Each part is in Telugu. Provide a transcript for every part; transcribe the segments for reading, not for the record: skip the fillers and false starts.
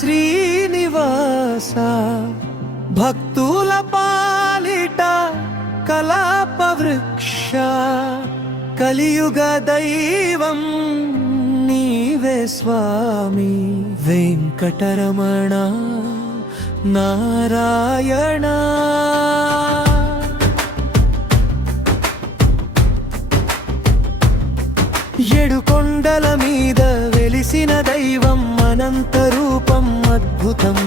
శ్రీనివాస భక్తుల పాలిట కలాపవృక్ష కలియుగ దైవం నీవే స్వామి వెంకటరమణ నారాయణ. ఏడు కొండల మీద వెలిసిన దైవం అనంత రూపం అద్భుతం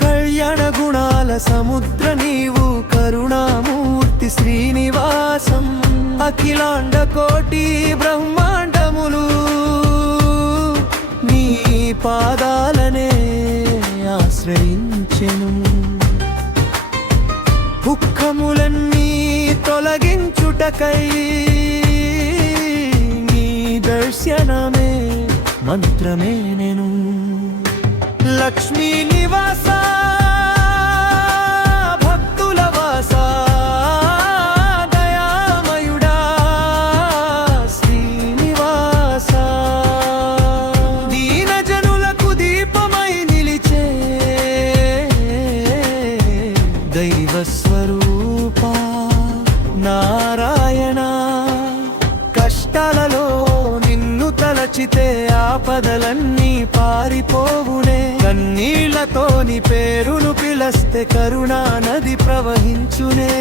కళ్యాణ గుణాల సముద్ర నీవు కరుణామూర్తి శ్రీనివాసం. అఖిలాండ కోటి బ్రహ్మాండములు నీ పాదాలనే ఆశ్రయించెను. దుఃఖములన్నీ తొలగించుటకై నీ దర్శనమే మంత్రమే నేను. లక్ష్మీ నివాస భక్తుల వాస దయామయుడా శ్రీనివాస. దీన జనులకు దీపమై నిలిచే దైవ స్వరూప నారాయణ. కష్టాలలో నిన్ను తలచితే ఆపదలన్నీ పారిపోవునే. కన్నీళ్లతో నీ పేరును పిలస్తే కరుణా నది ప్రవహించునే.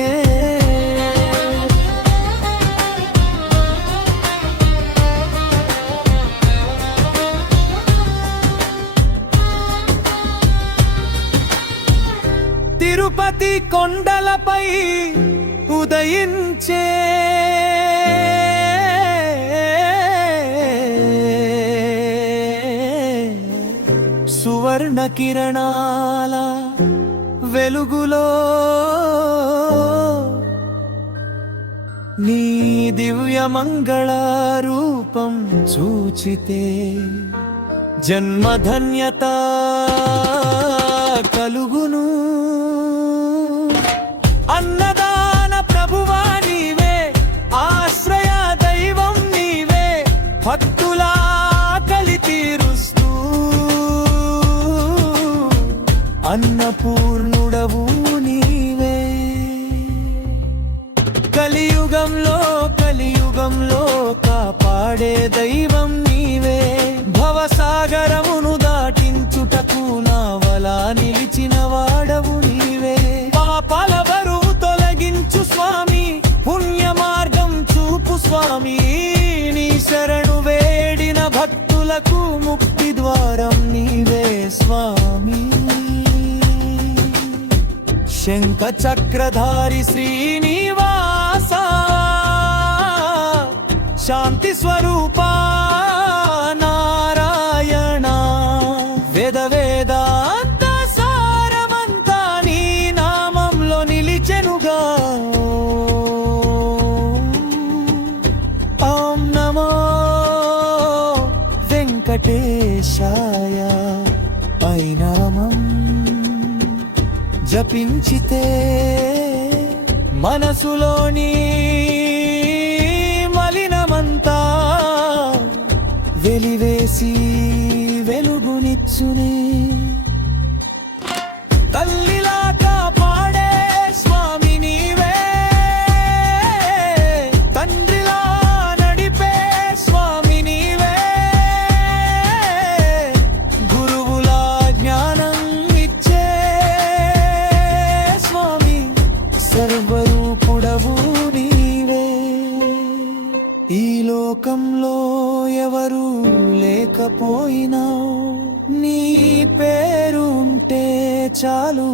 తిరుపతి కొండలపై ఉదయించే సువర్ణ కిరణాల వెలుగులో నీ దివ్య మంగళ రూపం చూచితే జన్మధన్యత కలుగును. అన్నదాన ప్రభువా నీవే ఆశ్రయ దైవం నీవే భక్తుల ఆకలి తీరుస్తూ అన్నపూర్ణుడవు నీవే. కలియుగంలో కాపాడే దైవం నీవే. భవసాగరమును దాటించుటకు నావలా నిలిచిన వాడవు నీవే. పాపాల బరువు తొలగించు స్వామి పుణ్య మార్గం చూపు స్వామి. నీ శరణు వేడిన భక్తులకు ముక్తి ద్వారం నీవే స్వామి. శంఖ చక్రధారి శ్రీనివాస శాంతి స్వరూప నారాయణ. వేద వేదాంత సారమంతా నీ నామంలో నిలిచెనుగా. ఓం నమో వెంకటేశాయ. పై నామం జపించితే మనసులోని మలినమంతా వెలివేసి వెలుగునిచ్చునే. తల్లిలా కాపాడే స్వామి నీవే. తండ్రిలా నడిపే స్వామి నీవే. గురువులా జ్ఞానం ఇచ్చే స్వామి సర్వరూపుడవు నీవే. ఈ లోకంలో ఎవరు లేకపోయినా నీ పేరుంటే చాలు.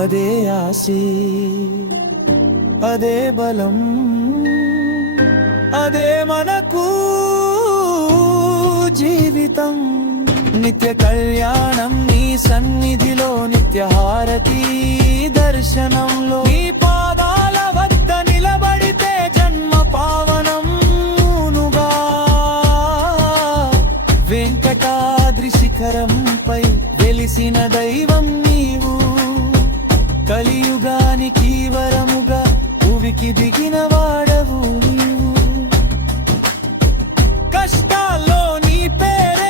అదే ఆశే అదే బలం అదే మనకు జీవితం. నిత్య కళ్యాణం నీ సన్నిధిలో నిత్య హారతి దర్శనంలో. నీ పాదాల వద్ద నిలబడితే జన్మ పావనమునుగా. వెంకటాద్రి శిఖరంపై వెలిసిన దైవం నీవు. కలియుగానికి వరముగా భూమికి దిగిన వాడవు నీవు. కష్టాల్లో నీ పేరే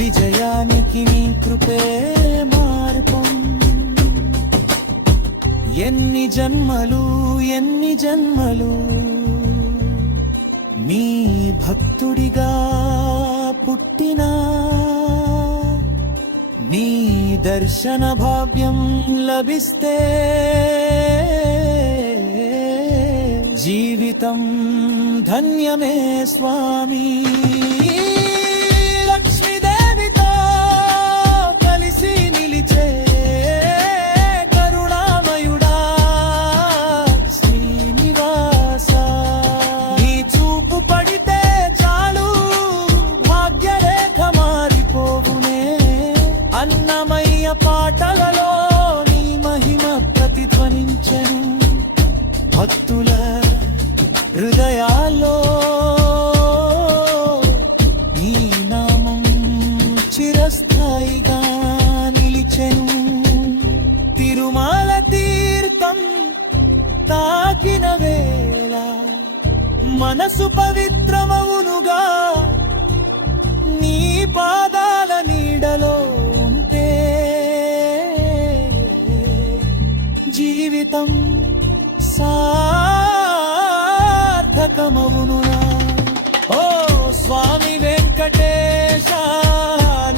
విజయానికి నీ కృపే మార్గం. ఎన్ని జన్మలు ఎన్ని జన్మలు నీ భక్తుడిగా పుట్టినా నీ దర్శన భాగ్యం లభిస్తే జీవితం ధన్యమే స్వామి. లక్ష్మీదేవితో కలిసి నిలిచే కరుణామయుడా శ్రీనివాస, నీ చూపు పడితే చాలు భాగ్యరేఖ మారిపోవునే. అన్నమయ్య పాటలలో నీ మహిమ ప్రతిధ్వనించెను, భక్తుల హృదయాల్లో నీ నామం చిరస్థాయిగా నిలిచెను. తిరుమల తీర్థం తాకిన వేళ మనసు పవిత్రమవునుగా, నీ పాదాల నీడలో ఉంటే జీవితం సార్థకమవునునా. ఓ స్వామి వెంకటేశ,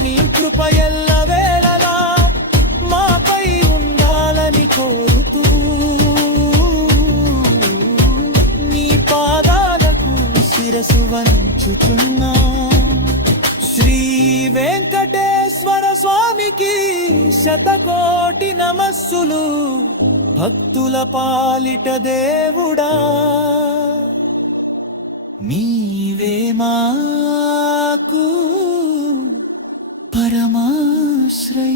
నీ కృప ఎల్లవేళలా మాపై ఉండాలని కోరుతూ నీ పాదాలకు శిరసు వంచుచున్నా. శ్రీ వెంకటేశ్వర స్వామికి శతకోటి నమస్సులు, భక్తుల పాలిట దేవుడా నీవే మాకు పరమాశ్రయ.